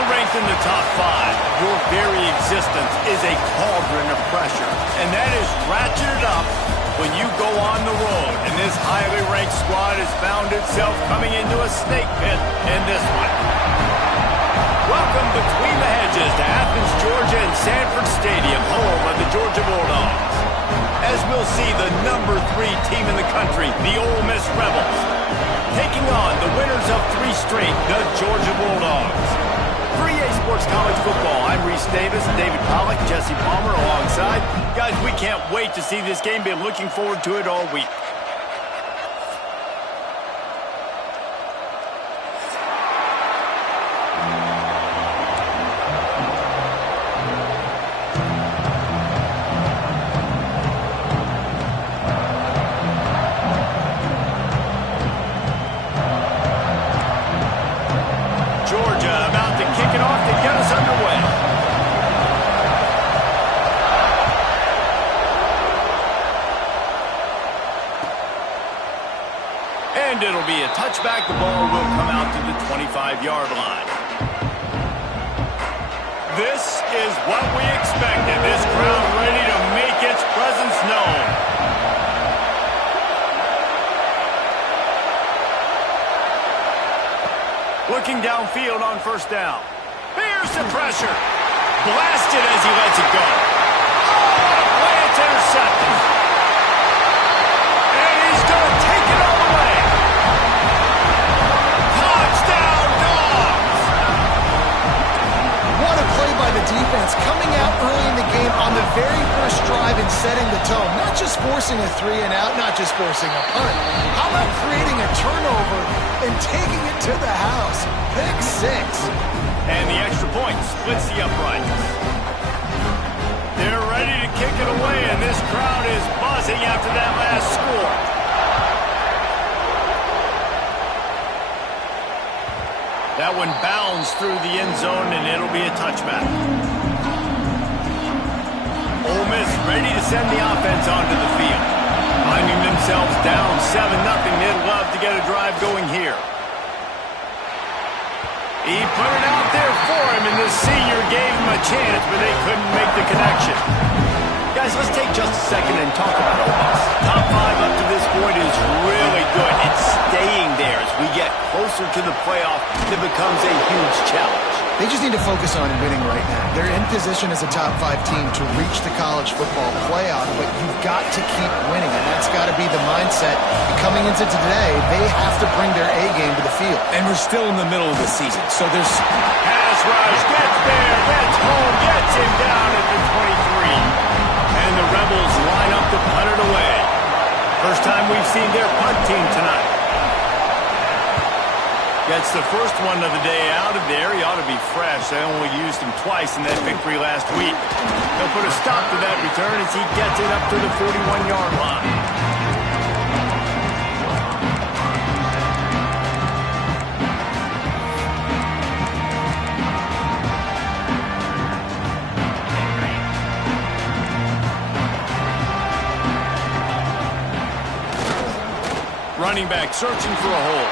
you're ranked in the top 5, your very existence is a cauldron of pressure. And that is ratcheted up when you go on the road. And this highly ranked squad has found itself coming into a snake pit in this one. Welcome between the hedges to Athens, Georgia and Sanford Stadium, home of the Georgia Bulldogs. As we'll see the number 3 team in the country, the Ole Miss Rebels, taking on the winners of 3 straight, the Georgia Bulldogs. For EA Sports College Football, I'm Reese Davis, David Pollack, Jesse Palmer alongside. Guys, we can't wait to see this game. Been looking forward to it all week. And it'll be a touchback. The ball will come out to the 25-yard line. This is what we expected. This crowd ready to make its presence known. Looking downfield on first down. Here's the pressure. Blasted as he lets it go. Oh, way it's intercepted. And he's going to take it all the way. Touchdown, Dogs! What a play by the defense, coming out early in the game on the very first drive and setting the tone. Not just forcing a 3-and-out, not just forcing a punt. How about creating a turnover and taking it to the house? Pick 6. And the extra point splits the uprights. They're ready to kick it away, and this crowd is buzzing after that last score. That one bounds through the end zone, and it'll be a touchback. Ole Miss ready to send the offense onto the field. Finding themselves down 7-0, they'd love to get a drive going here. He put it out there for him, and the senior gave him a chance, but they couldn't make the connection. Guys, let's take just a second and talk about Ole Miss. Top 5 up to this point is really good. It's staying there as we get closer to the playoff. It becomes a huge challenge. They just need to focus on winning right now. They're in position as a top 5 team to reach the college football playoff, but you've got to keep winning, and that's got to be the mindset. And coming into today, they have to bring their A game to the field. And we're still in the middle of the season, so there's... Pass rush, gets there, gets home, gets him down at the 23. And the Rebels line up to punt it away. First time we've seen their punt team tonight. Gets the first one of the day out of there. He ought to be fresh. They only used him twice in that victory last week. They'll put a stop to that return as he gets it up to the 41-yard line. Running back searching for a hole.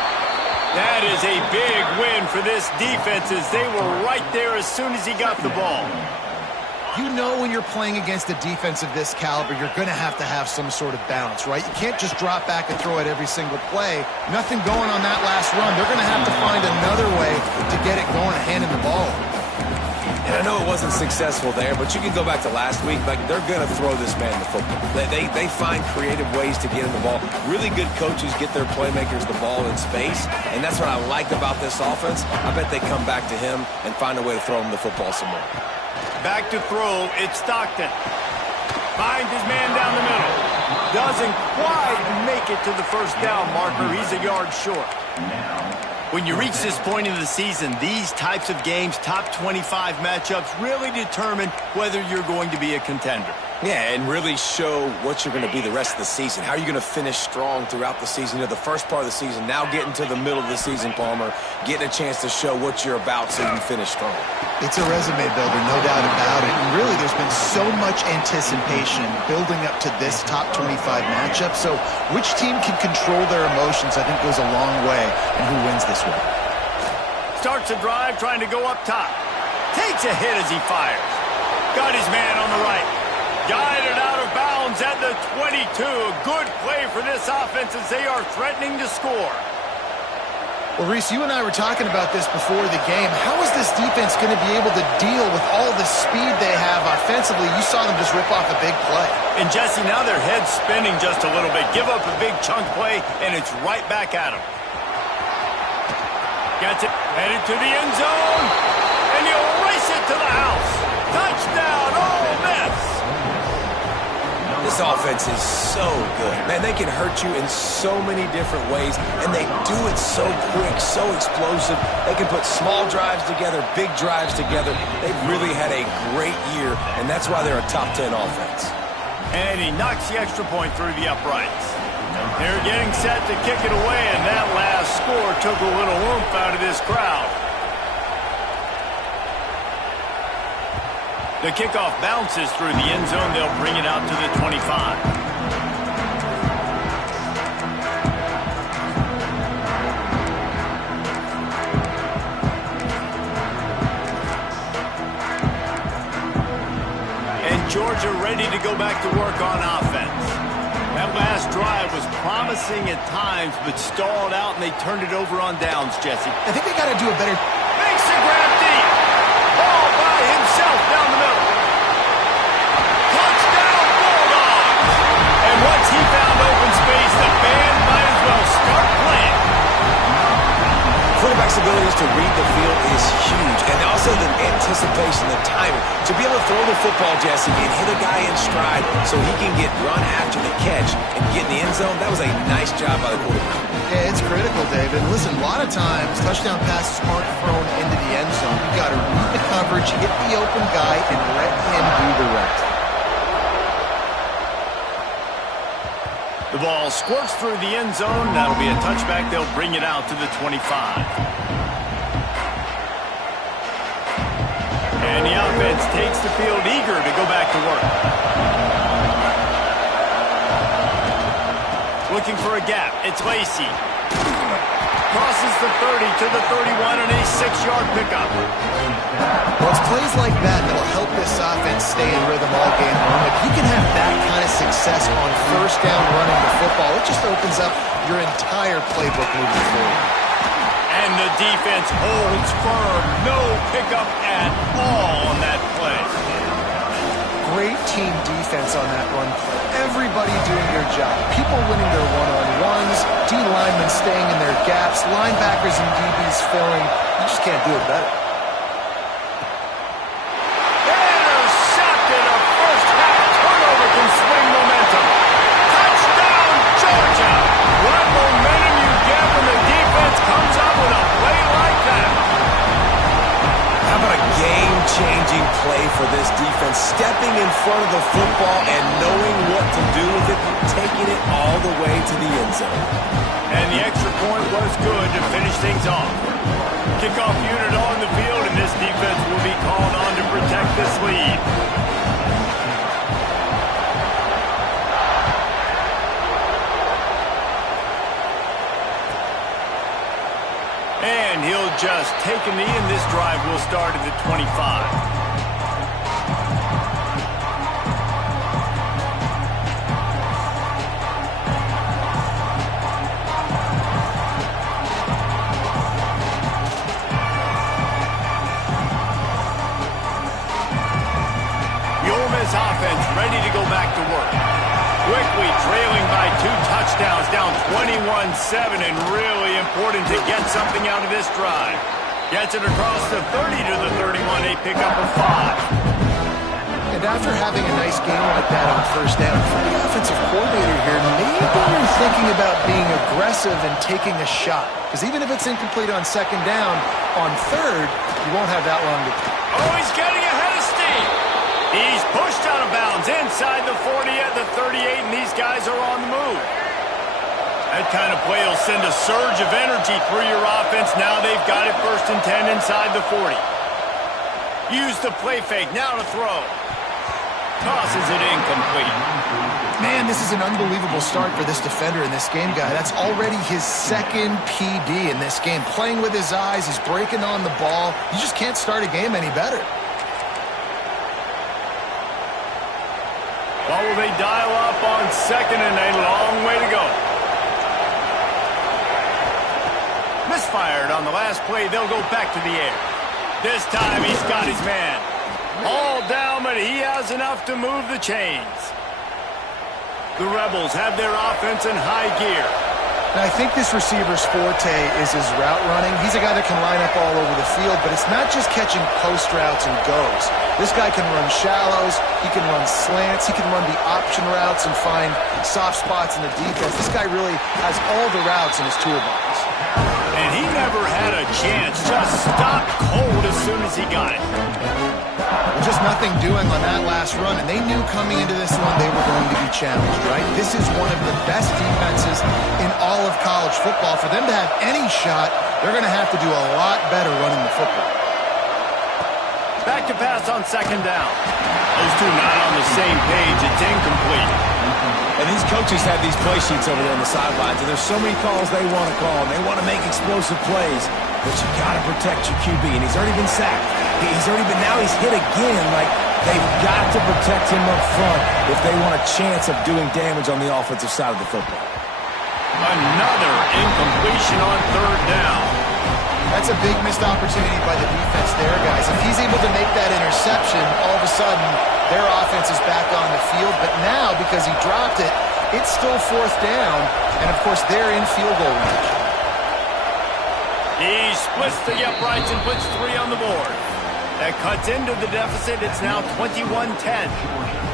That is a big win for this defense as they were right there as soon as he got the ball. You know when you're playing against a defense of this caliber, you're going to have some sort of balance, right? You can't just drop back and throw it every single play. Nothing going on that last run. They're going to have to find another way to get it going and handing the ball. And I know it wasn't successful there, but you can go back to last week. Like, they're going to throw this man the football. They find creative ways to get him the ball. Really good coaches get their playmakers the ball in space, and that's what I like about this offense. I bet they come back to him and find a way to throw him the football some more. Back to throw, it's Stockton. Finds his man down the middle. Doesn't quite make it to the first down marker. He's a yard short. When you reach this point in the season, these types of games, top 25 matchups, really determine whether you're going to be a contender. Yeah, and really show what you're going to be the rest of the season. How are you going to finish strong throughout the season? You know, the first part of the season, now getting to the middle of the season, Palmer, getting a chance to show what you're about so you can finish strong. It's a resume builder, no doubt about it. And really, there's been so much anticipation building up to this top 25 matchup. So which team can control their emotions, I think, goes a long way in who wins this one. Starts the drive trying to go up top. Takes a hit as he fires. Got his man on the right. Guided out of bounds at the 22. Good play for this offense as they are threatening to score. Well, Reese, you and I were talking about this before the game. How is this defense going to be able to deal with all the speed they have offensively? You saw them just rip off a big play. And, Jesse, now their head's spinning just a little bit. Give up a big chunk play, and it's right back at them. Gets it, headed to the end zone, and he'll race it to the house. Touchdown, Ole Miss. This offense is so good. Man, they can hurt you in so many different ways, and they do it so quick, so explosive. They can put small drives together, big drives together. They've really had a great year, and that's why they're a top 10 offense. And he knocks the extra point through the uprights. They're getting set to kick it away, and that last score took a little oomph out of this crowd. The kickoff bounces through the end zone. They'll bring it out to the 25. And Georgia ready to go back to work on offense. That last drive was promising at times, but stalled out, and they turned it over on downs, Jesse. I think they got to do a better... Makes the grab deep. Ball by himself down the middle. Touchdown, Bulldogs! And once he found open space, the band might as well start playing. Quarterback's abilities to read the field is huge, and also the anticipation, the timing. To be able to throw the football, Jesse, and hit a guy in stride so he can get run after the catch and get in the end zone, that was a nice job by the quarterback. Yeah, it's critical, David. Listen, a lot of times, touchdown passes aren't thrown into the end zone. You've got to read the coverage, hit the open guy, and let him do the rest. The ball squirts through the end zone. That'll be a touchback. They'll bring it out to the 25. And the offense takes the field eager to go back to work. Looking for a gap. It's Lacey. Crosses the 30 to the 31 on a 6-yard pickup. Well, it's plays like that that'll help this offense stay in rhythm all game long. If you can have that kind of success on first down running the football, it just opens up your entire playbook moving forward. And the defense holds firm. No pickup at all on that play. Great team defense on that run play. Everybody doing their job. People winning their one-on-ones, D-linemen staying in their gaps, linebackers and DBs filling. You just can't do it better. Intercepted. A first-half turnover can swing momentum. Touchdown, Georgia. What momentum you get when the defense comes up with a play like that. How about a game-changing play for this defense? Stepping in front of the football and knowing what to do with it, taking it all the way to the end zone. And the extra point was good to finish things off. Kickoff unit on the field, and this defense will be called on to protect this lead. And he'll just take a knee, and this drive will start at the 25. Offense ready to go back to work. Quickly trailing by 2 touchdowns, down 21-7, and really important to get something out of this drive. Gets it across the 30 to the 31, a pickup of 5. And after having a nice game like that on first down, for the offensive coordinator here, maybe you're thinking about being aggressive and taking a shot. Because even if it's incomplete on second down, on third, you won't have that long to... Oh, he's getting ahead of steam. He's pushed out of bounds inside the 40 at the 38, and these guys are on the move. That kind of play will send a surge of energy through your offense. Now they've got it 1st and 10 inside the 40. Use the play fake. Now to throw. Tosses it incomplete. Man, this is an unbelievable start for this defender in this game, guy. That's already his second PD in this game. Playing with his eyes, he's breaking on the ball. You just can't start a game any better. Well, will they dial up on second and a long way to go? Misfired on the last play. They'll go back to the air. This time he's got his man. All down, but he has enough to move the chains. The Rebels have their offense in high gear. And I think this receiver's forte is his route running. He's a guy that can line up all over the field, but it's not just catching post routes and goes. This guy can run shallows, he can run slants, he can run the option routes and find soft spots in the defense. This guy really has all the routes in his toolbox. And he never had a chance. Just stopped cold as soon as he got it. Just nothing doing on that last run, and they knew coming into this one they were going to be challenged, right? This is one of the best defenses in all of college football. For them to have any shot, they're going to have to do a lot better running the football. Back to pass on second down. Those two not on the same page. It's incomplete. And these coaches have these play sheets over there on the sidelines, and there's so many calls they want to call, and they want to make explosive plays, but you got to protect your QB, and he's already been sacked. Now he's hit again. Like, they've got to protect him up front if they want a chance of doing damage on the offensive side of the football. Another incompletion on third down. That's a big missed opportunity by the defense there, guys. If he's able to make that interception, all of a sudden their offense is back on the field. But now, because he dropped it, it's still fourth down. And, of course, they're in field goal range. He splits the uprights and puts 3 on the board. That cuts into the deficit. It's now 21-10.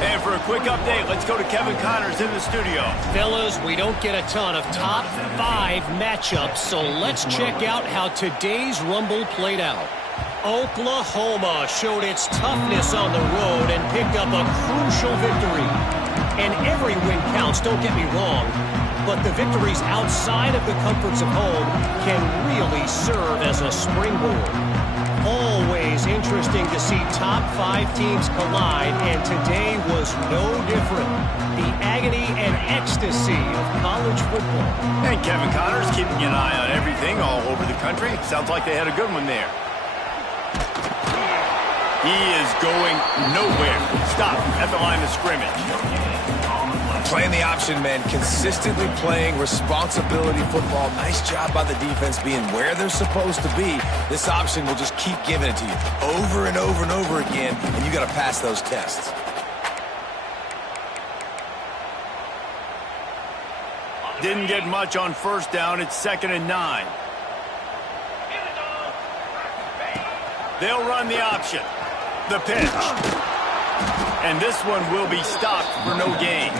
And for a quick update, let's go to Kevin Connors in the studio. Fellas, we don't get a ton of top 5 matchups, so let's check out how today's Rumble played out. Oklahoma showed its toughness on the road and picked up a crucial victory. And every win counts, don't get me wrong, but the victories outside of the comforts of home can really serve as a springboard. Always interesting to see top 5 teams collide, and today was no different. The agony and ecstasy of college football. And Kevin Connors keeping an eye on everything all over the country. Sounds like they had a good one there. He is going nowhere. Stop at the line of scrimmage. Playing the option, man. Consistently playing responsibility football. Nice job by the defense being where they're supposed to be. This option will just keep giving it to you over and over and over again, and you got to pass those tests. Didn't get much on first down. It's 2nd and 9. They'll run the option. The pitch. And this one will be stopped for no gain.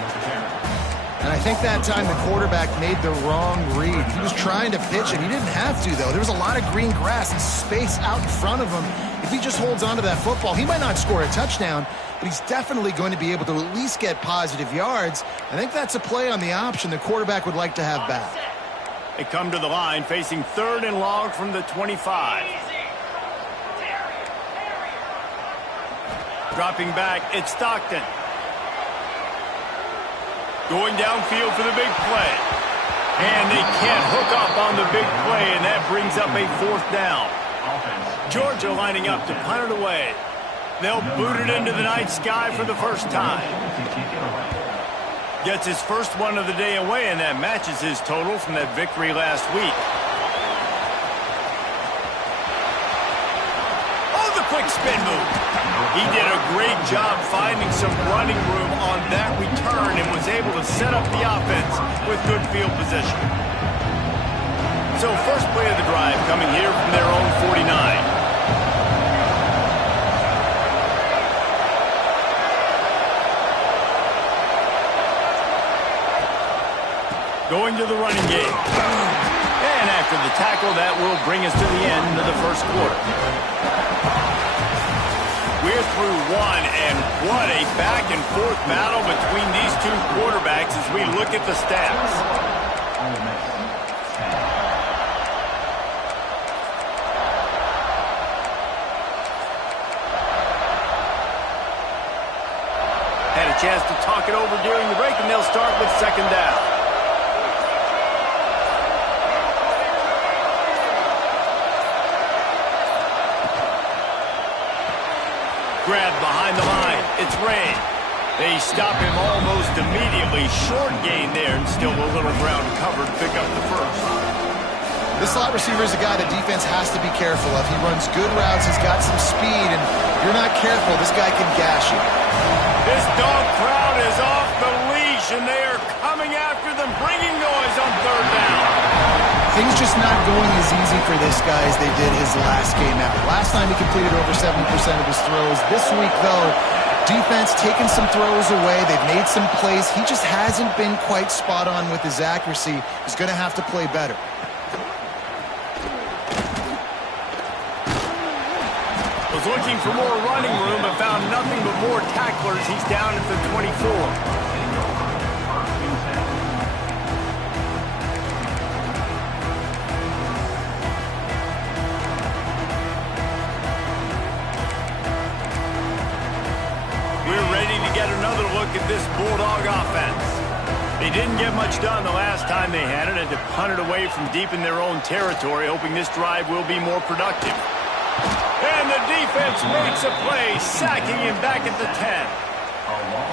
And I think that time the quarterback made the wrong read. He was trying to pitch it. He didn't have to, though. There was a lot of green grass and space out in front of him. If he just holds on to that football, he might not score a touchdown, but he's definitely going to be able to at least get positive yards. I think that's a play on the option the quarterback would like to have back. They come to the line facing 3rd and long from the 25. Dropping back, it's Stockton. Going downfield for the big play. And they can't hook up on the big play, and that brings up a 4th down. Georgia lining up to punt it away. They'll boot it into the night sky for the first time. Gets his first one of the day away, and that matches his total from that victory last week. Oh, the quick spin move. He did a great job finding some running room on that return and was able to set up the offense with good field position. So first play of the drive coming here from their own 49. Going to the running game. And after the tackle, that will bring us to the end of the first quarter. We're through one, and what a back-and-forth battle between these two quarterbacks as we look at the stats. a chance to talk it over during the break, and they'll start with second down. Grab behind the line. It's Ray. They stop him almost immediately. Short gain there, and still a little ground covered. Pick up the first. This slot receiver is a guy the defense has to be careful of. He runs good routes. He's got some speed, and if you're not careful, this guy can gash you. This dog crowd is off the leash, and they are coming after them, bringing noise on third down. Things just not going as easy for this guy as they did his last game out. Last time he completed over 70% of his throws. This week, though, defense taking some throws away. They've made some plays. He just hasn't been quite spot on with his accuracy. He's going to have to play better. Was looking for more running room, but found nothing but more tacklers. He's down at the 24. Another look at this Bulldog offense. They didn't get much done the last time they had it, and to punt it away from deep in their own territory, hoping this drive will be more productive. And the defense makes a play, sacking him back at the 10.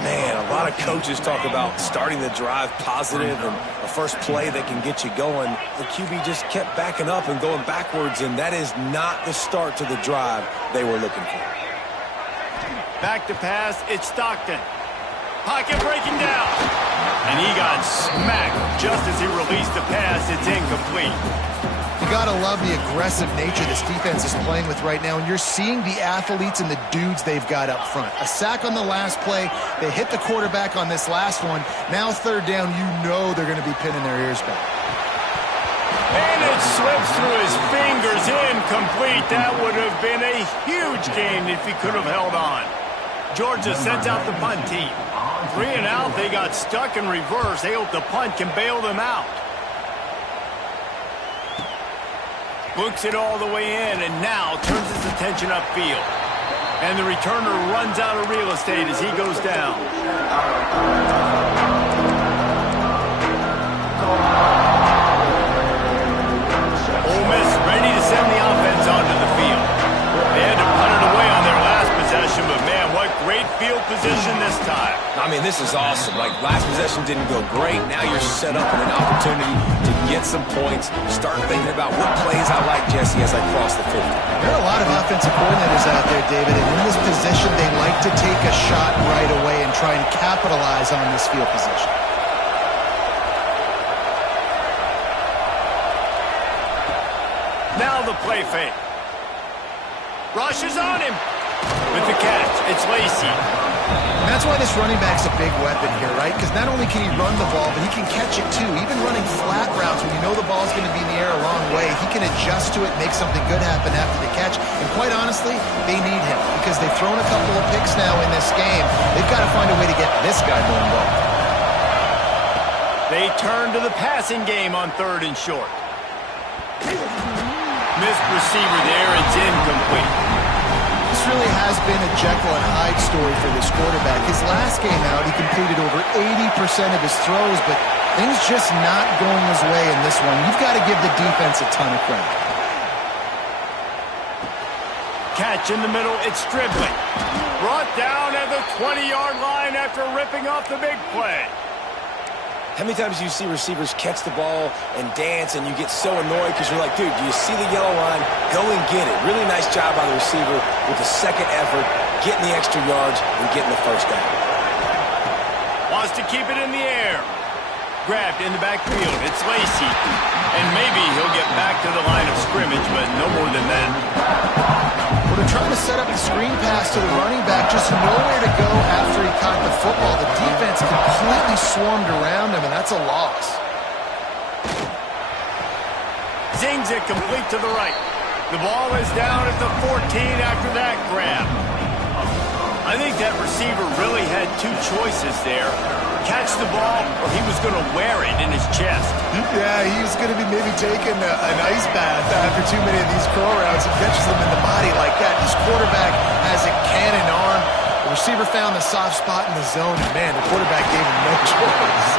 Man, a lot of coaches talk about starting the drive positive and a first play that can get you going. The QB just kept backing up and going backwards, and that is not the start to the drive they were looking for. Back to pass, it's Stockton. Pocket breaking down. And he got smacked just as he released the pass. It's incomplete. You got to love the aggressive nature this defense is playing with right now, and you're seeing the athletes and the dudes they've got up front. A sack on the last play. They hit the quarterback on this last one. Now third down, you know they're going to be pinning their ears back. And it slips through his fingers. Incomplete. That would have been a huge gain if he could have held on. Georgia sends out the punt team. 3 and out, they got stuck in reverse. They hope the punt can bail them out. Looks it all the way in, and now turns his attention upfield. And the returner runs out of real estate as he goes down. Ole Miss ready to send the offense onto the field. They had to punt it away on their last possession, but man, what great field position this time. I mean, this is awesome. Like, last possession didn't go great. Now you're set up with an opportunity to get some points. Start thinking about what plays I like, Jesse, as I cross the 50. There are a lot of offensive coordinators out there, David, and in this position, they like to take a shot right away and try and capitalize on this field position. Now the play fake. Rush is on him. With the catch, it's Lacey. And that's why this running back's a big weapon here, right? Because not only can he run the ball, but he can catch it too. Even running flat routes when you know the ball's going to be in the air a long way, he can adjust to it, make something good happen after the catch. And quite honestly, they need him because they've thrown a couple of picks now in this game. They've got to find a way to get this guy more involved. They turn to the passing game on 3rd and short. Missed receiver there. It's incomplete. This really has been a Jekyll and Hyde story for this quarterback. His last game out, he completed over 80% of his throws, but things just not going his way in this one. You've got to give the defense a ton of credit. Catch in the middle, it's Stribling. Brought down at the 20-yard line after ripping off the big play. How many times do you see receivers catch the ball and dance and you get so annoyed because you're like, dude, do you see the yellow line? Go and get it. Really nice job by the receiver with the second effort, getting the extra yards and getting the first down. Wants to keep it in the air. Grabbed in the backfield. It's Lacey. And maybe he'll get back to the line of scrimmage, but no more than that. Well, they're trying to set up the screen pass to the running back, just nowhere to go after he caught the football. The defense completely swarmed around him, and that's a loss. Zings it complete to the right. The ball is down at the 14 after that grab. I think that receiver really had two choices there. Catch the ball, or he was going to wear it in his chest. Yeah, he was going to be maybe taking an ice bath after too many of these crow routes. He catches them in the body like that. This quarterback has a cannon arm. Receiver found the soft spot in the zone, and man, the quarterback gave him no choice.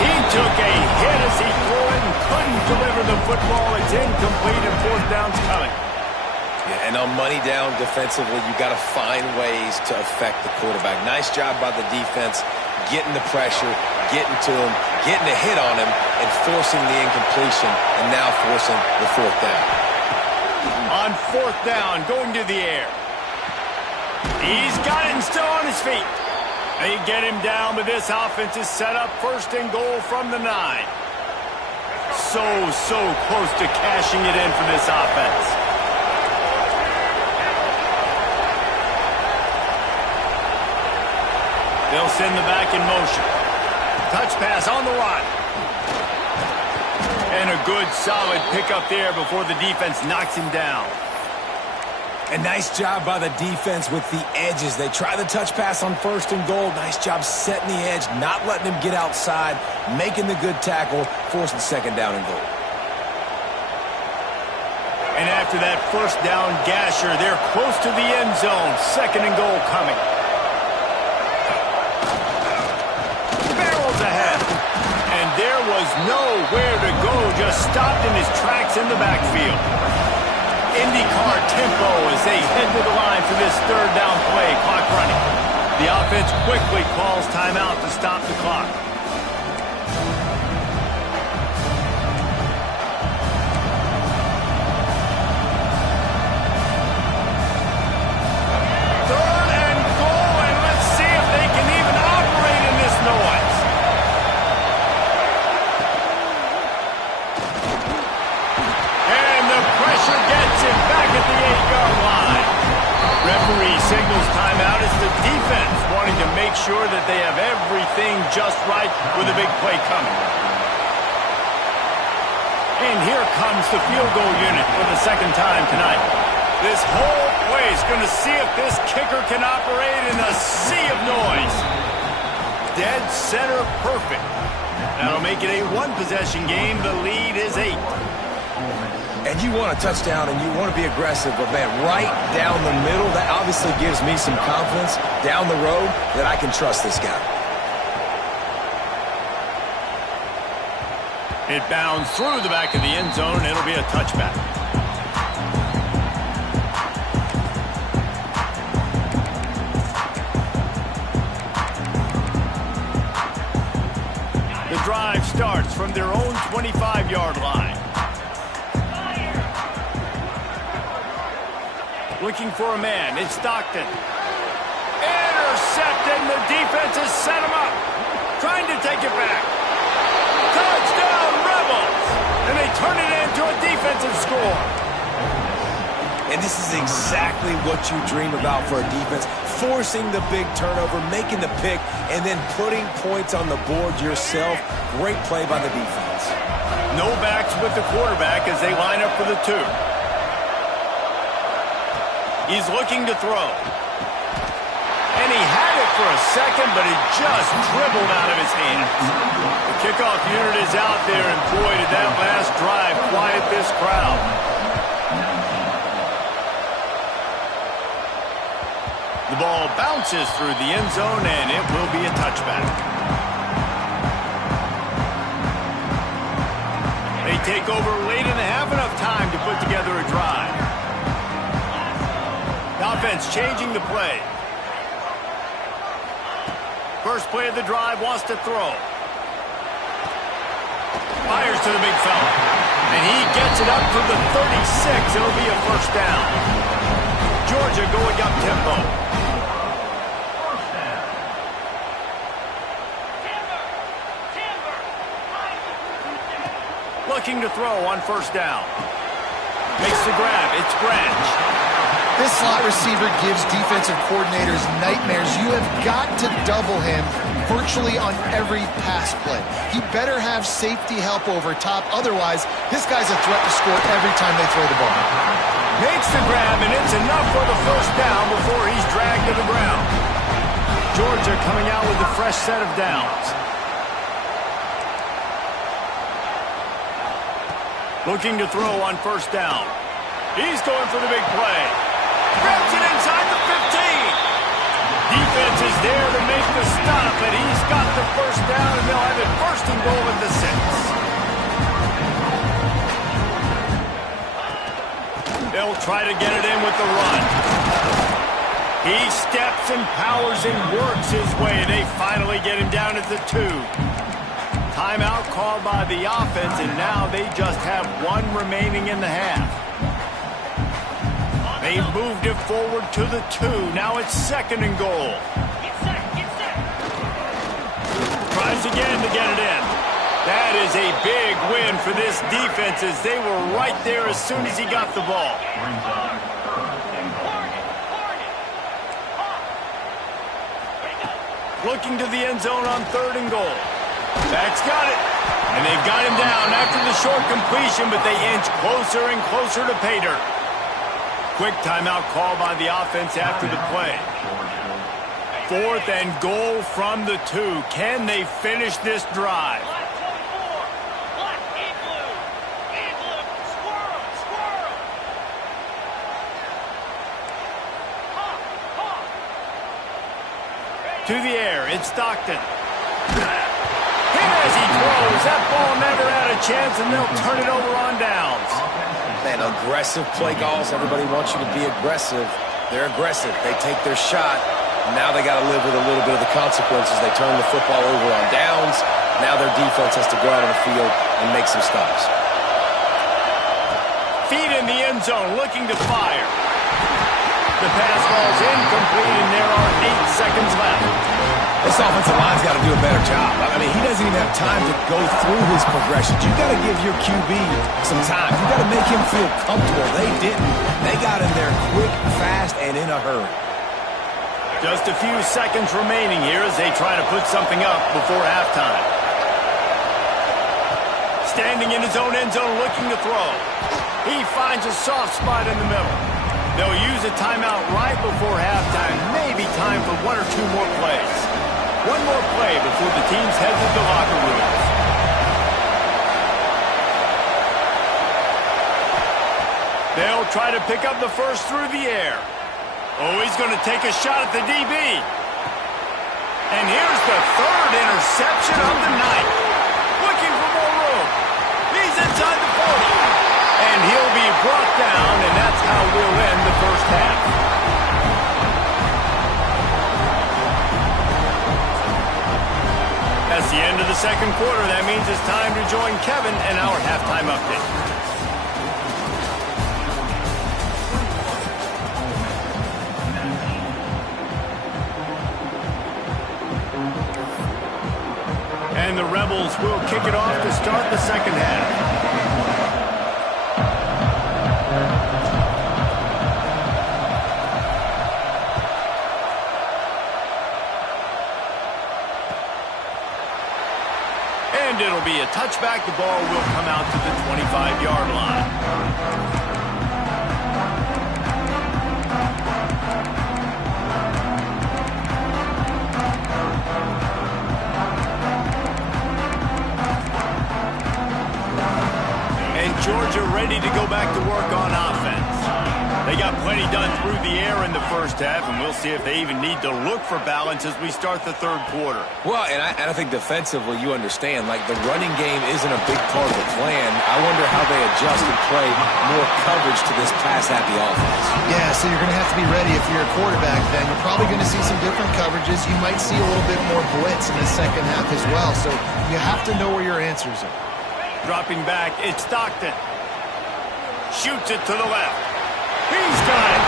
He took a hit as he threw it and couldn't deliver the football. It's incomplete and fourth down's coming. Yeah, and on money down defensively, you got to find ways to affect the quarterback. Nice job by the defense, getting the pressure, getting to him, getting a hit on him, and forcing the incompletion, and now forcing the fourth down. On fourth down, going to the air. He's got it and still on his feet. They get him down, but this offense is set up first and goal from the 9. So close to cashing it in for this offense. They'll send the back in motion. Touch pass on the run. And a good, solid pickup there before the defense knocks him down. A nice job by the defense with the edges. They try the touch pass on first and goal. Nice job setting the edge, not letting him get outside, making the good tackle, forcing second down and goal. And after that first down gasher, they're close to the end zone. Second and goal coming. Barrels ahead. And there was nowhere to go, just stopped in his tracks in the backfield. IndyCar tempo as they head to the line for this third down play. Clock running. The offense quickly calls timeout to stop the clock. Third and goal, and let's see if they can even operate in this noise. And the pressure gets him back at the 8-yard line. Referee signals timeout as the defense wanting to make sure that they have everything just right with a big play coming. And here comes the field goal unit for the second time tonight. This whole play is going to see if this kicker can operate in a sea of noise. Dead center perfect. That'll make it a one-possession game. The lead is 8. And you want a touchdown and you want to be aggressive, but man, right down the middle, that obviously gives me some confidence down the road that I can trust this guy. It bounds through the back of the end zone, and it'll be a touchback. The drive starts from their own 25-yard line. Looking for a man. It's Stockton. Intercepted, and the defense has set him up. Trying to take it back. Touchdown, Rebels! And they turn it into a defensive score. And this is exactly what you dream about for a defense. Forcing the big turnover, making the pick, and then putting points on the board yourself. Great play by the defense. No backs with the quarterback as they line up for the 2. He's looking to throw. And he had it for a second, but it just dribbled out of his hands. The kickoff unit is out there, and boy, did that last drive quiet this crowd. The ball bounces through the end zone, and it will be a touchback. They take over late in the half, enough time to put together a drive. The offense changing the play. First play of the drive, wants to throw. Fires to the big fella. And he gets it up to the 36. It'll be a first down. Georgia going up tempo. Looking to throw on first down. Makes the grab. It's Branch. This slot receiver gives defensive coordinators nightmares. You have got to double him virtually on every pass play. He better have safety help over top. Otherwise, this guy's a threat to score every time they throw the ball. Makes the grab, and it's enough for the first down before he's dragged to the ground. Georgia coming out with a fresh set of downs. Looking to throw on first down. He's going for the big play. Grabs it inside the 15. Defense is there to make the stop, and he's got the first down, and they'll have it first and goal at the 6. They'll try to get it in with the run. He steps and powers and works his way. They finally get him down at the 2. Timeout called by the offense, and now they just have one remaining in the half. They've moved it forward to the 2. Now it's 2nd and goal. Get set, get set. Tries again to get it in. That is a big win for this defense as they were right there as soon as he got the ball. Looking to the end zone on 3rd and goal. Back's got it. And they've got him down after the short completion, but they inch closer and closer to pay dirt. Quick timeout call by the offense after the play. 4th and goal from the 2. Can they finish this drive? Black 24. Black, igloo. Igloo. Squirrel, squirrel. Hawk, hawk. To the air, it's Stockton. Hit as he throws. That ball never had a chance, and they'll turn it over on downs. Man, aggressive play calls. Everybody wants you to be aggressive. They're aggressive. They take their shot. Now they got to live with a little bit of the consequences. They turn the football over on downs. Now their defense has to go out on the field and make some stops. Feet in the end zone, looking to fire. The pass ball's incomplete, and there are 8 seconds left. This offensive line's got to do a better job. I mean, he doesn't even have time to go through his progressions. You've got to give your QB some time. You've got to make him feel comfortable. They didn't. They got in there quick, fast, and in a hurry. Just a few seconds remaining here as they try to put something up before halftime. Standing in his own end zone looking to throw. He finds a soft spot in the middle. They'll use a timeout right before halftime. Maybe time for 1 or 2 more plays. One more play before the teams head to the locker rooms. They'll try to pick up the first through the air. Oh, he's going to take a shot at the DB. And here's the 3rd interception of the night. Looking for more room. He's inside the 40. And he'll be brought down, and that's how we'll end the first half. That's the end of the second quarter. That means it's time to join Kevin and our halftime update. And the Rebels will kick it off to start the second half. And it'll be a touchback. The ball will come out to the 25-yard line. And Georgia ready to go back to work on offense. They got plenty done through the air in the first half, and we'll see if they even need to look for balance as we start the third quarter. Well, and I think defensively, you understand, like the running game isn't a big part of the plan. I wonder how they adjust and play more coverage to this pass-happy offense. Yeah, so you're going to have to be ready if you're a quarterback then. You're probably going to see some different coverages. You might see a little bit more blitz in the second half as well, so you have to know where your answers are. Dropping back, it's Stockton. Shoots it to the left. He's got it.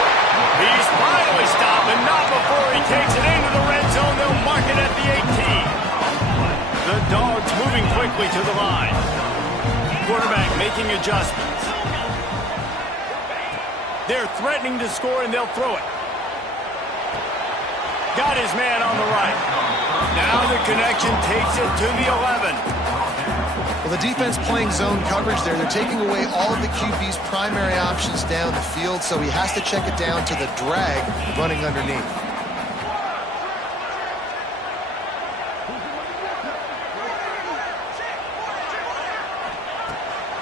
He's finally stopped, and not before he takes it into the red zone. They'll mark it at the 18. The Dogs moving quickly to the line. Quarterback making adjustments. They're threatening to score, and they'll throw it. Got his man on the right. Now the connection takes it to the 11. Well, the defense playing zone coverage there. They're taking away all of the QB's primary options down the field, so he has to check it down to the drag running underneath.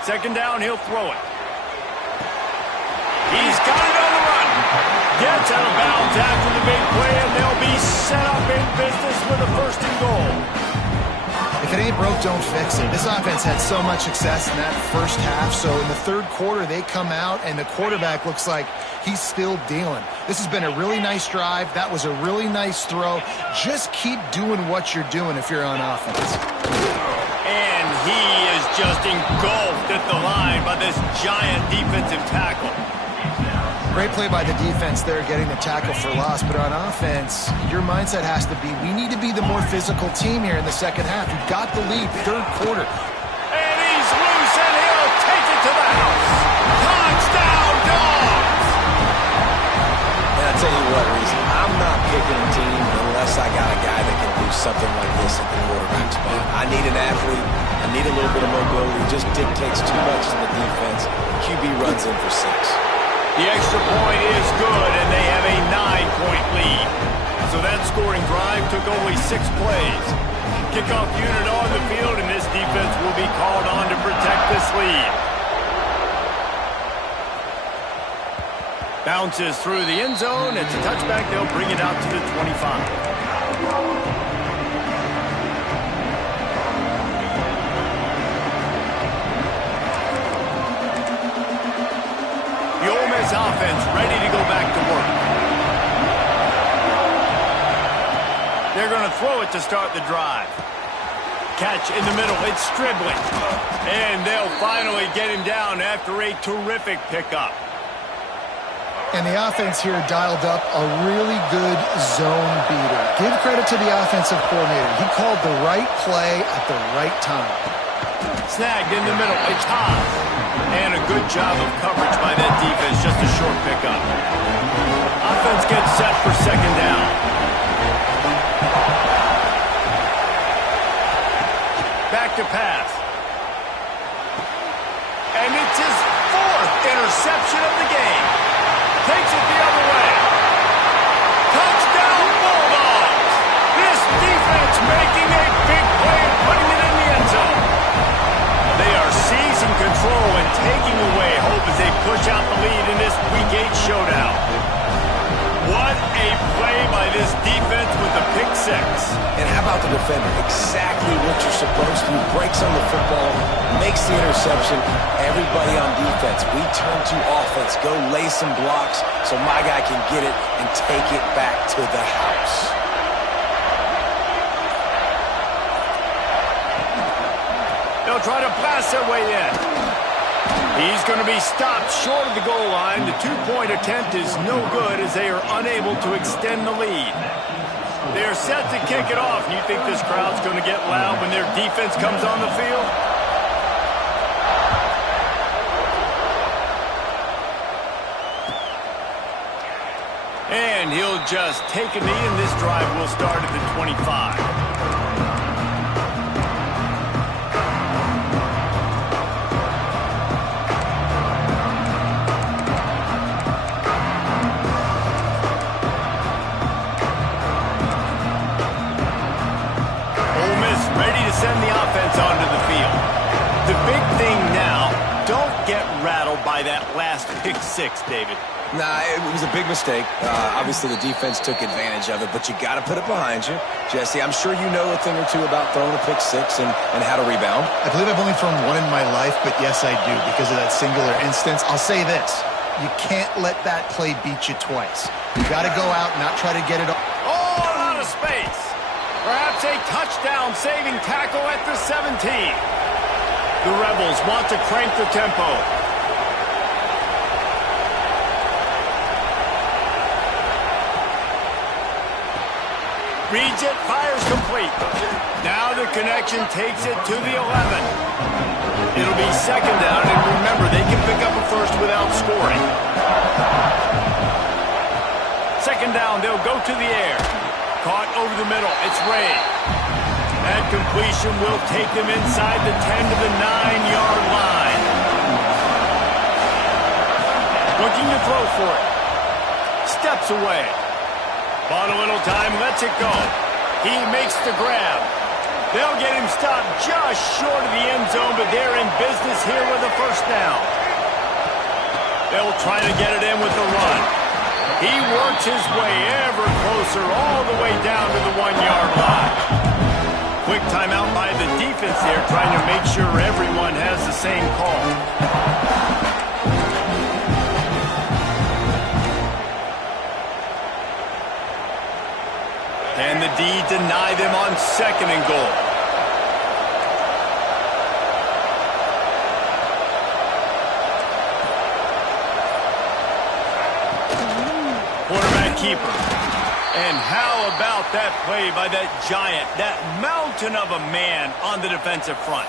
Second down, he'll throw it. He's got it on the run. Gets out of bounds after the big play, and they'll be set up in business with a first and goal. If it ain't broke, don't fix it. This offense had so much success in that first half, so in the third quarter they come out and the quarterback looks like he's still dealing. This has been a really nice drive. That was a really nice throw. Just keep doing what you're doing if you're on offense. And he is just engulfed at the line by this giant defensive tackle. Great play by the defense there, getting the tackle for loss. But on offense, your mindset has to be, we need to be the more physical team here in the second half. You've got the lead, third quarter. And he's loose, and he'll take it to the house. Touchdown, Dogs! And I'll tell you what, Reese, I'm not picking a team unless I got a guy that can do something like this at the quarterback spot. I need an athlete. I need a little bit of mobility. Just dictates too much in the defense. QB runs in for 6. The extra point is good, and they have a 9-point lead. So that scoring drive took only 6 plays. Kickoff unit on the field, and this defense will be called on to protect this lead. Bounces through the end zone. It's a touchback. They'll bring it out to the 25. Offense ready to go back to work. They're going to throw it to start the drive. Catch in the middle. It's Stribling. And they'll finally get him down after a terrific pickup. And the offense here dialed up a really good zone beater. Give credit to the offensive coordinator. He called the right play at the right time. Snagged in the middle. Ncaa. And a good job of coverage by that defense. Just a short pickup. Offense gets set for second down. Back to pass. And it's his 4th interception of the game. Takes it the other way. Touchdown, Bulldogs! This defense making a big play and putting it in the end zone. They are seizing control and taking away hope as they push out the lead in this Week 8 showdown. What a play by this defense with the pick 6. And how about the defender? Exactly what you're supposed to. Breaks on the football, makes the interception. Everybody on defense, we turn to offense. Go lay some blocks so my guy can get it and take it back to the house. They'll try to blast their way in. He's going to be stopped short of the goal line. The 2-point attempt is no good as they are unable to extend the lead. They are set to kick it off. You think this crowd's going to get loud when their defense comes on the field? And he'll just take a knee, and this drive will start at the 25. Send the offense onto the field. The big thing now, don't get rattled by that last pick 6, David. Nah, it was a big mistake. Obviously, the defense took advantage of it, but you got to put it behind you. Jesse, I'm sure you know a thing or two about throwing a pick 6 and how to rebound. I believe I've only thrown one in my life, but yes, I do because of that singular instance. I'll say this. You can't let that play beat you twice. You got to go out and not try to get it all out of space. Perhaps a touchdown-saving tackle at the 17. The Rebels want to crank the tempo. Reads it, fires complete. Now the connection takes it to the 11. It'll be second down, and remember, they can pick up a first without scoring. Second down, they'll go to the air. Caught over the middle. It's Ray. That completion will take them inside the 10 to the 9-yard line. Looking to throw for it. Steps away. Bought a little time, lets it go. He makes the grab. They'll get him stopped just short of the end zone, but they're in business here with a first down. They'll try to get it in with the run. He works his way ever closer all the way down to the 1-yard line. Quick timeout by the defense there, trying to make sure everyone has the same call. Can the D deny them on 2nd and goal? Quarterback keeper. And how about that play by that giant, that mountain of a man on the defensive front?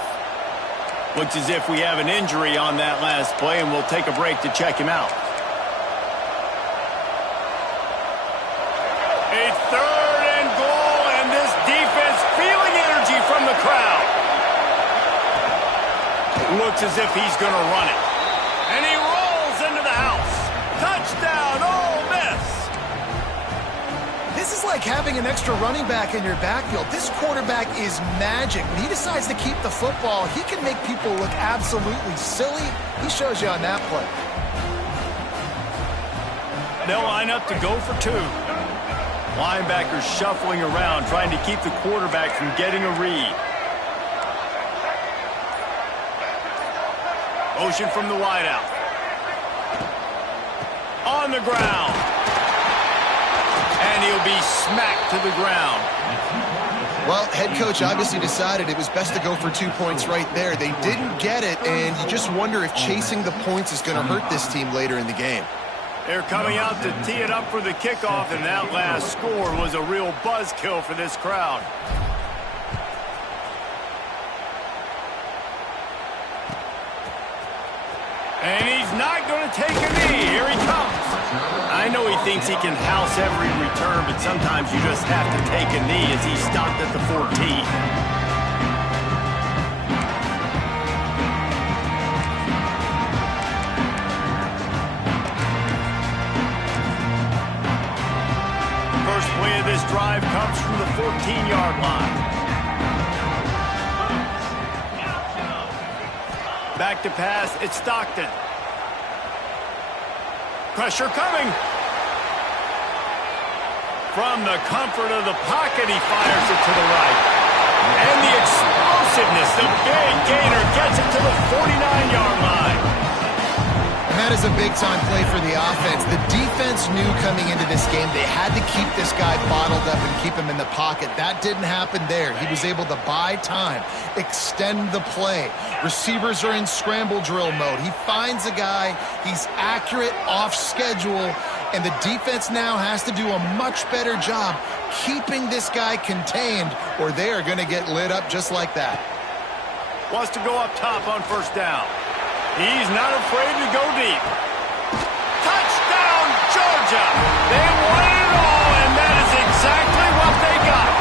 Looks as if we have an injury on that last play, and we'll take a break to check him out. A 3rd and goal, and this defense feeling energy from the crowd. Looks as if he's going to run it. And he rolls into the house. Touchdown, Ole Miss. This is like having an extra running back in your backfield. This quarterback is magic. When he decides to keep the football, he can make people look absolutely silly. He shows you on that play. They'll line up to go for 2. Linebackers shuffling around, trying to keep the quarterback from getting a read. Motion from the wideout. On the ground. And he'll be smacked to the ground. Well, head coach obviously decided it was best to go for 2 points right there. They didn't get it, and you just wonder if chasing the points is going to hurt this team later in the game. They're coming out to tee it up for the kickoff, and that last score was a real buzzkill for this crowd. And he's not going to take a knee. Here he comes. I know he thinks he can house every return, but sometimes you just have to take a knee as he stopped at the 14. This drive comes from the 14-yard line. Back to pass, it's Stockton. Pressure coming. From the comfort of the pocket, he fires it to the right. And the explosiveness, the big gainer gets it to the 49-yard line. That is a big-time play for the offense. The defense knew coming into this game they had to keep this guy bottled up and keep him in the pocket. That didn't happen there. He was able to buy time, extend the play. Receivers are in scramble drill mode. He finds a guy. He's accurate, off schedule, and the defense now has to do a much better job keeping this guy contained, or they are going to get lit up just like that. Wants to go up top on 1st down. He's not afraid to go deep. Touchdown, Georgia! They won it all, and that is exactly what they got.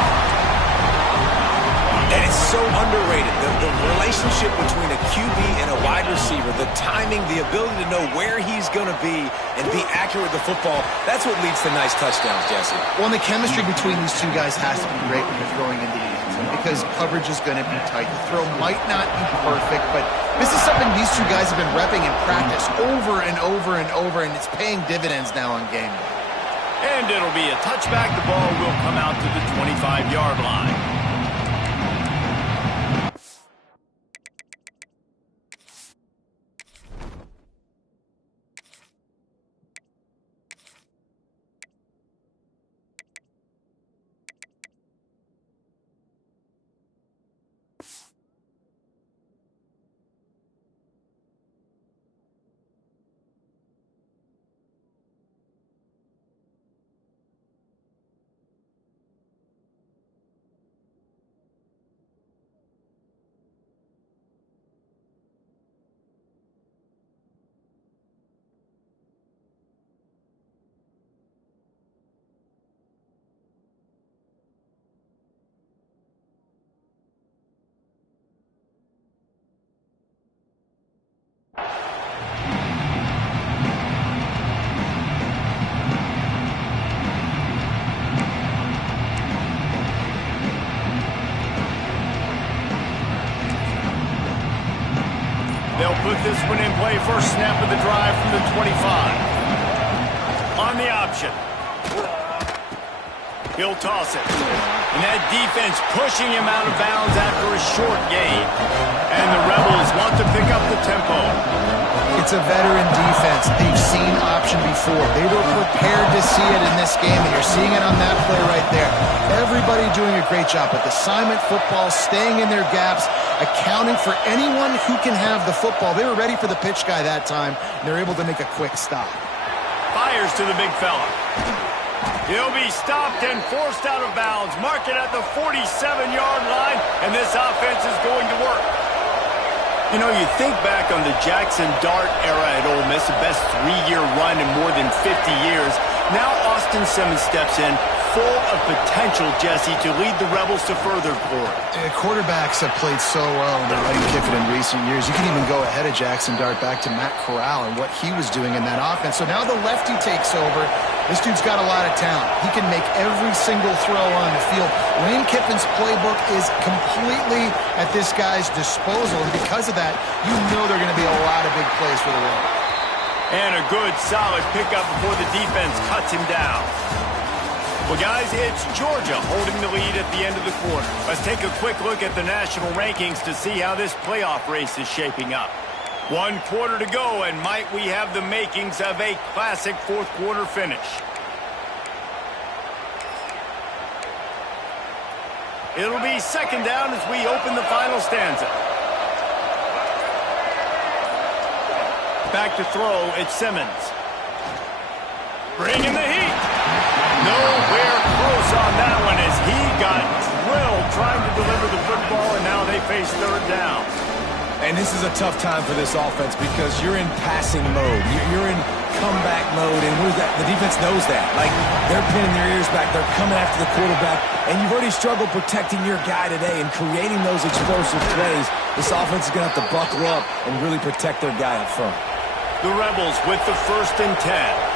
And it's so underrated. The relationship between a QB and a wide receiver, the timing, the ability to know where he's going to be and be accurate with the football, that's what leads to nice touchdowns, Jesse. Well, and the chemistry between these two guys has to be great when you're throwing into the end zone because coverage is going to be tight. The throw might not be perfect, but this is something these two guys have been repping in practice over and over and over, and it's paying dividends now on game day. And it'll be a touchback. The ball will come out to the 25-yard line. They'll put this one in play. First snap of the drive from the 25. on the option. He'll toss it. And that defense pushing him out of bounds after a short gain. And the Rebels want to pick up the tempo. It's a veteran defense. They've seen option before. They were prepared to see it in this game, and you're seeing it on that play right there. Everybody doing a great job with assignment football, staying in their gaps, accounting for anyone who can have the football. They were ready for the pitch guy that time, and they're able to make a quick stop. Fires to the big fella. He'll be stopped and forced out of bounds. Mark it at the 47-yard line, and this offense is going to work. You know, you think back on the Jackson Dart era at Ole Miss, the best three-year run in more than 50 years. Now Austin Simmons steps in, full of potential, Jesse, to lead the Rebels to further glory. Quarterbacks have played so well under Lane Kiffin in recent years. You can even go ahead of Jackson Dart back to Matt Corral and what he was doing in that offense. So now the lefty takes over. This dude's got a lot of talent. He can make every single throw on the field. Lane Kiffin's playbook is completely at this guy's disposal, and because of that, you know there are going to be a lot of big plays for the Rebels. And a good, solid pickup before the defense cuts him down. Well, guys, it's Georgia holding the lead at the end of the quarter. Let's take a quick look at the national rankings to see how this playoff race is shaping up. 1 quarter to go, and might we have the makings of a classic fourth-quarter finish. It'll be second down as we open the final stanza. Back to throw, it's Simmons. Bringing the heat. Nowhere close on that one as he got drilled trying to deliver the football, and now they face third down. And this is a tough time for this offense because you're in passing mode. You're in comeback mode, and the defense knows that. Like, they're pinning their ears back. They're coming after the quarterback, and you've already struggled protecting your guy today and creating those explosive plays. This offense is going to have to buckle up and really protect their guy up front. The Rebels with the 1st and 10.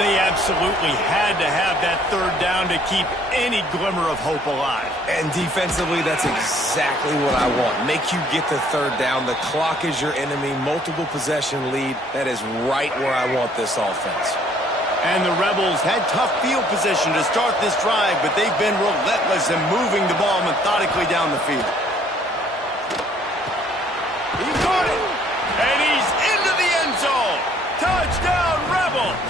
They absolutely had to have that third down to keep any glimmer of hope alive. And defensively, that's exactly what I want. Make you get the third down. The clock is your enemy. Multiple possession lead. That is right where I want this offense. And the Rebels had tough field position to start this drive, but they've been relentless in moving the ball methodically down the field. He caught it, and he's into the end zone. Touchdown, Rebels!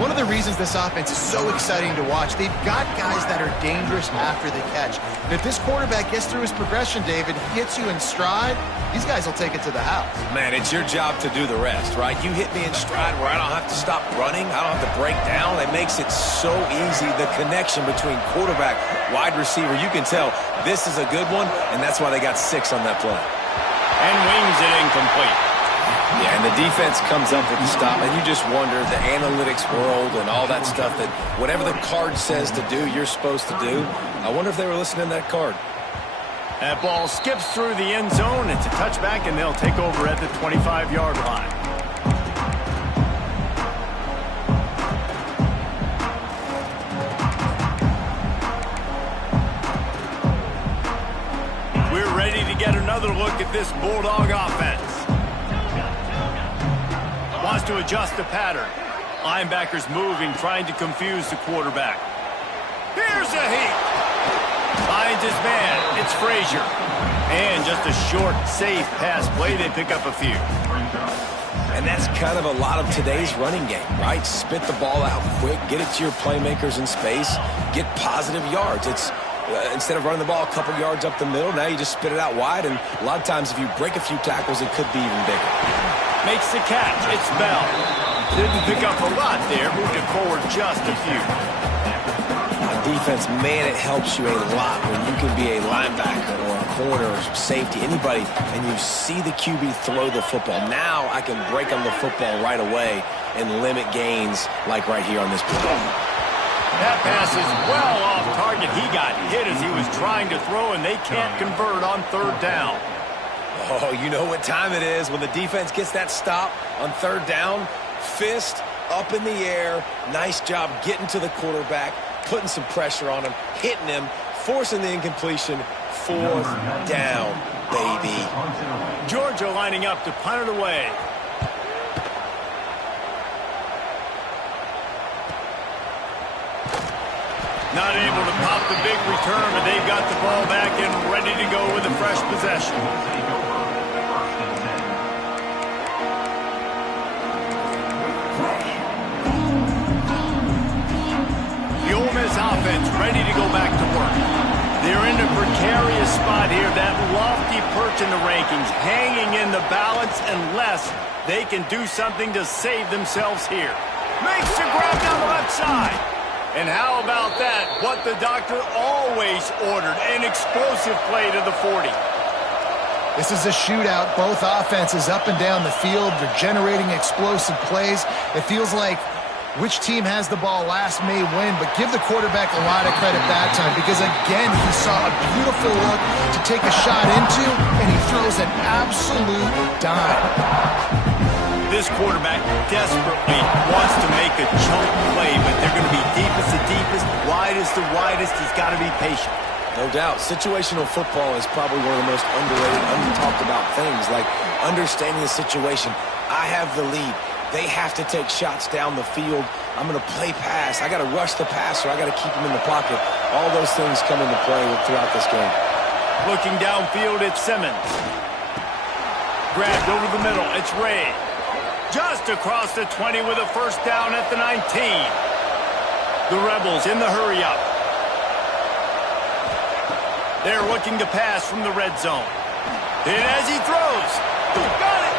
One of the reasons this offense is so exciting to watch, they've got guys that are dangerous after the catch. And if this quarterback gets through his progression, David, hits you in stride, these guys will take it to the house. Man, it's your job to do the rest, right? You hit me in stride where I don't have to stop running. I don't have to break down. It makes it so easy. The connection between quarterback, wide receiver, you can tell this is a good one, and that's why they got 6 on that play. And wings it incomplete. Yeah, and the defense comes up with the stop, and you just wonder, the analytics world and all that stuff, that whatever the card says to do, you're supposed to do. I wonder if they were listening to that card. That ball skips through the end zone. It's a touchback, and they'll take over at the 25-yard line. We're ready to get another look at this Bulldog offense. Wants to adjust the pattern. Linebackers moving, trying to confuse the quarterback. Here's a heat. Finds his man. It's Frazier. And just a short, safe pass play. They pick up a few. And that's kind of a lot of today's running game, right? Spit the ball out quick, get it to your playmakers in space, get positive yards. It's instead of running the ball a couple yards up the middle, now you just spit it out wide, and a lot of times if you break a few tackles, it could be even bigger. Makes the catch. It's Bell. Didn't pick up a lot there. Moved it forward just a few. On defense, man, it helps you a lot when you can be a linebacker or a corner or safety, anybody, and you see the QB throw the football. Now I can break on the football right away and limit gains like right here on this play. That pass is well off target. He got hit as he was trying to throw, and they can't convert on third down. Oh, you know what time it is when the defense gets that stop on third down. Fist up in the air. Nice job getting to the quarterback, putting some pressure on him, hitting him, forcing the incompletion. Fourth down, baby. Georgia lining up to punt it away. Not able to pop the big return, but they've got the ball back and ready to go with a fresh possession. The Ole Miss offense ready to go back to work. They're in a precarious spot here, that lofty perch in the rankings, hanging in the balance unless they can do something to save themselves here. Makes the grab down the left side. And how about that? What the doctor always ordered, an explosive play to the 40. This is a shootout. Both offenses up and down the field. They're generating explosive plays. It feels like which team has the ball last may win, but give the quarterback a lot of credit that time because, again, he saw a beautiful look to take a shot into, and he throws an absolute dime. This quarterback desperately wants to make a chunk play, but they're going to be deepest to deepest, widest to widest. He's got to be patient. No doubt. Situational football is probably one of the most underrated, under-talked about things, like understanding the situation. I have the lead. They have to take shots down the field. I'm going to play pass. I got to rush the passer. I got to keep him in the pocket. All those things come into play throughout this game. Looking downfield, it's Simmons. Grabbed over the middle. It's Ray. Just across the 20 with a first down at the 19. The Rebels in the hurry-up. They're looking to pass from the red zone. And as he throws, got it!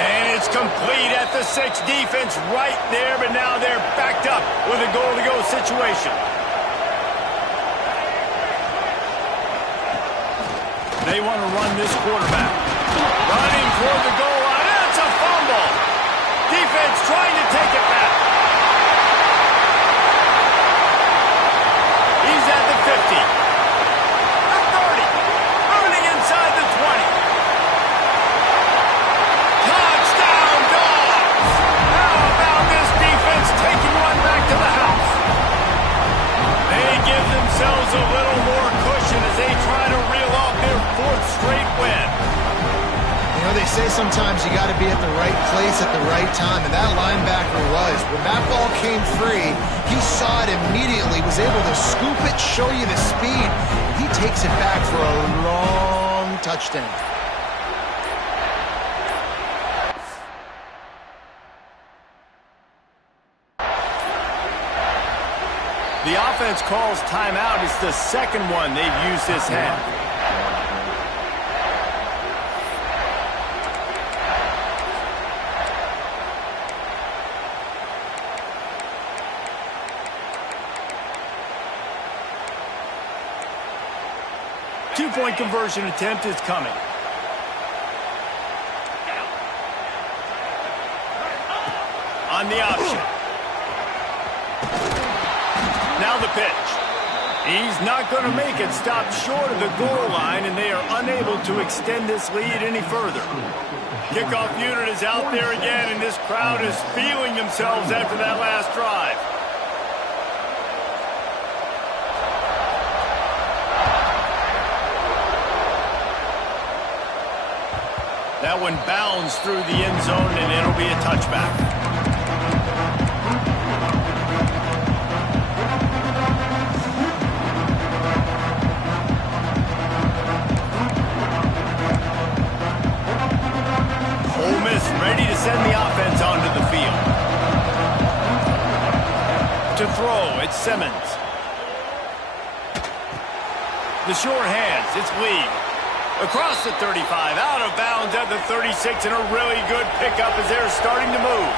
And it's complete at the 6. Defense right there, but now they're backed up with a goal-to-go situation. They want to run this quarterback. Running toward the goal line. It's a fumble. Defense trying to take it back. He's at the 50. The 30. Moving inside the 20. Touchdown, Dogs! How about this defense taking one back to the house? They give themselves a little more cushion as they try to reel off their 4th straight win. You know, they say sometimes you got to be at the right place at the right time, and that linebacker was. When that ball came free, he saw it immediately, was able to scoop it, show you the speed. He takes it back for a long touchdown. The offense calls timeout. It's the second one they've used this half. Two-point conversion attempt is coming. On the option. Now the pitch. He's not going to make it. Stopped short of the goal line, and they are unable to extend this lead any further. Kickoff unit is out there again, and this crowd is feeling themselves after that last drive. That one bounds through the end zone, and it'll be a touchback. Ole Miss ready to send the offense onto the field. To throw, it's Simmons. The short hands, it's Lee. Across the 35, out of bounds at the 36, and a really good pickup as they're starting to move.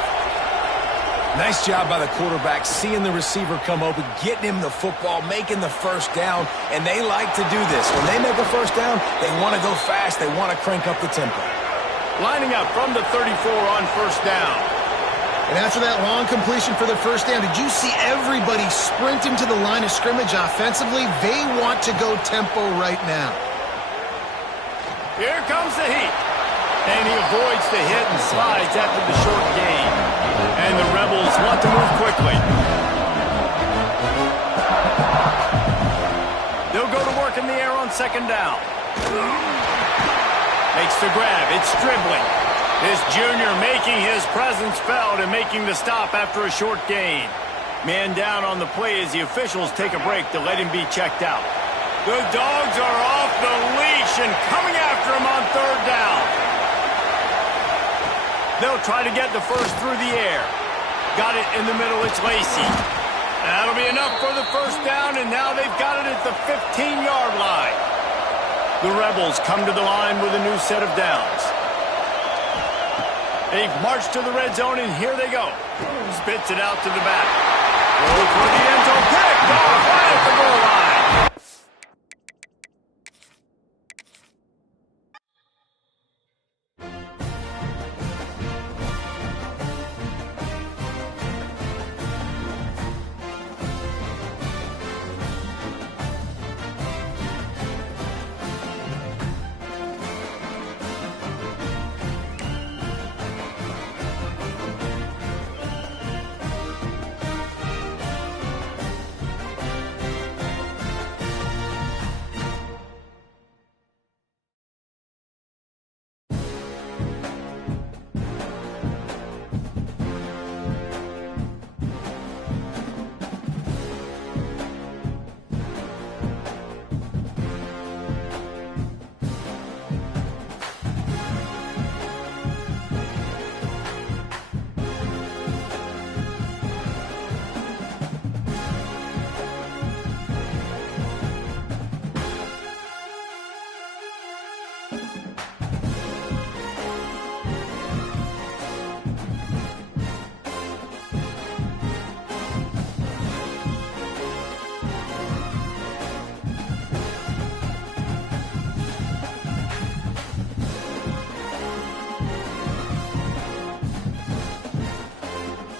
Nice job by the quarterback, seeing the receiver come open, getting him the football, making the first down, and they like to do this. When they make a first down, they want to go fast, they want to crank up the tempo. Lining up from the 34 on first down. And after that long completion for the first down, did you see everybody sprinting to the line of scrimmage offensively? They want to go tempo right now. Here comes the heat. And he avoids the hit and slides after the short gain. And the Rebels want to move quickly. They'll go to work in the air on second down. Makes the grab. It's dribbling. This junior making his presence felt and making the stop after a short gain. Man down on the play as the officials take a break to let him be checked out. The Dogs are off the leash and coming after him on third down. They'll try to get the first through the air. Got it in the middle. It's Lacey. That'll be enough for the first down, and now they've got it at the 15-yard line. The Rebels come to the line with a new set of downs. They've marched to the red zone, and here they go. Spits it out to the back. Goes for the end zone. Picked off right at the goal line.